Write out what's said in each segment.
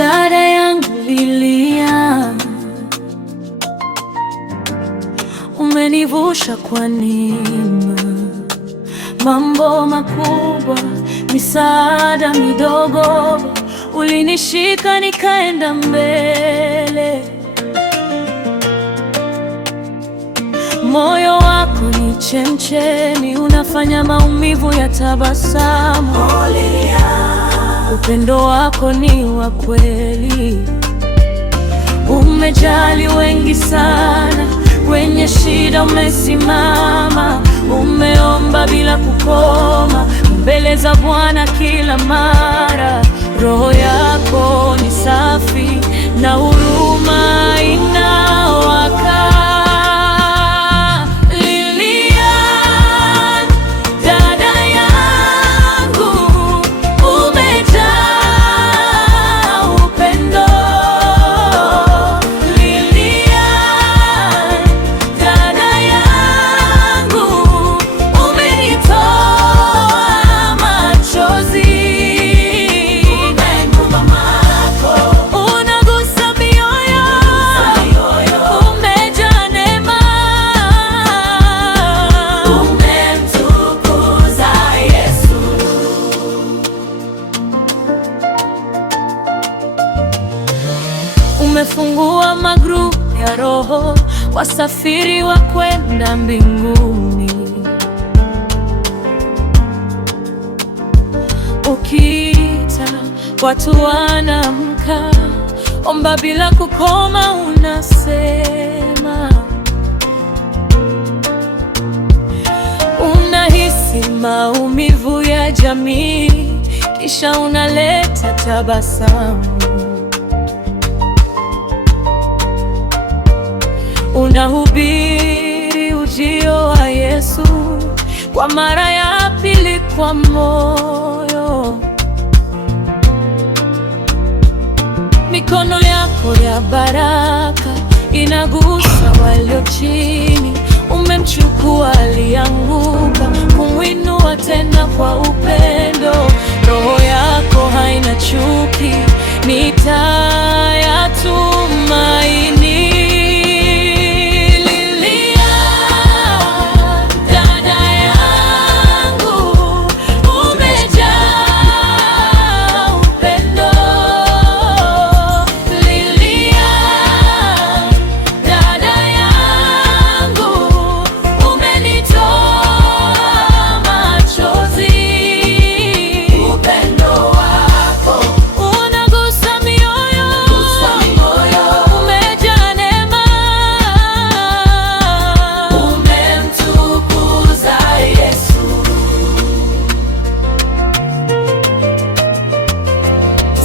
Dada yangu Lilia, umenivusha kwa neema, mambo makubwa, misaada midogo, ulinishika nikaenda mbele. Moyo wako ni chemchemi, unafanya maumivu ya tabasamu. Upendo wako ni wa kweli, umejali wengi sana, kwenye shida umesimama, umeomba bila kukoma, mbele za Bwana kila mara. Roho yako ni safi na huruma inawaka. Umefungua magrupu ya roho, wasafiri wa kwenda mbinguni. Ukiita watu wanaamka, omba bila kukoma, unasema. Unahisi maumivu ya jamii, kisha unaleta tabasamu. Unahubiri ujio wa Yesu kwa mara ya pili kwa moyo. Mikono yako ya baraka inagusa walio chini. Umemchukua alianguka, kumwinua tena kwa upendo. Roho yako haina chuki, ni taa ya tumaini.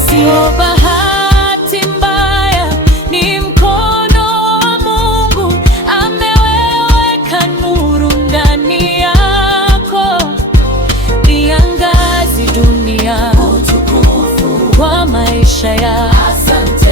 Sio bahati mbaya, ni mkono wa Mungu, ameweka nuru ndani yako. Iangaze dunia kwa maisha ya asante.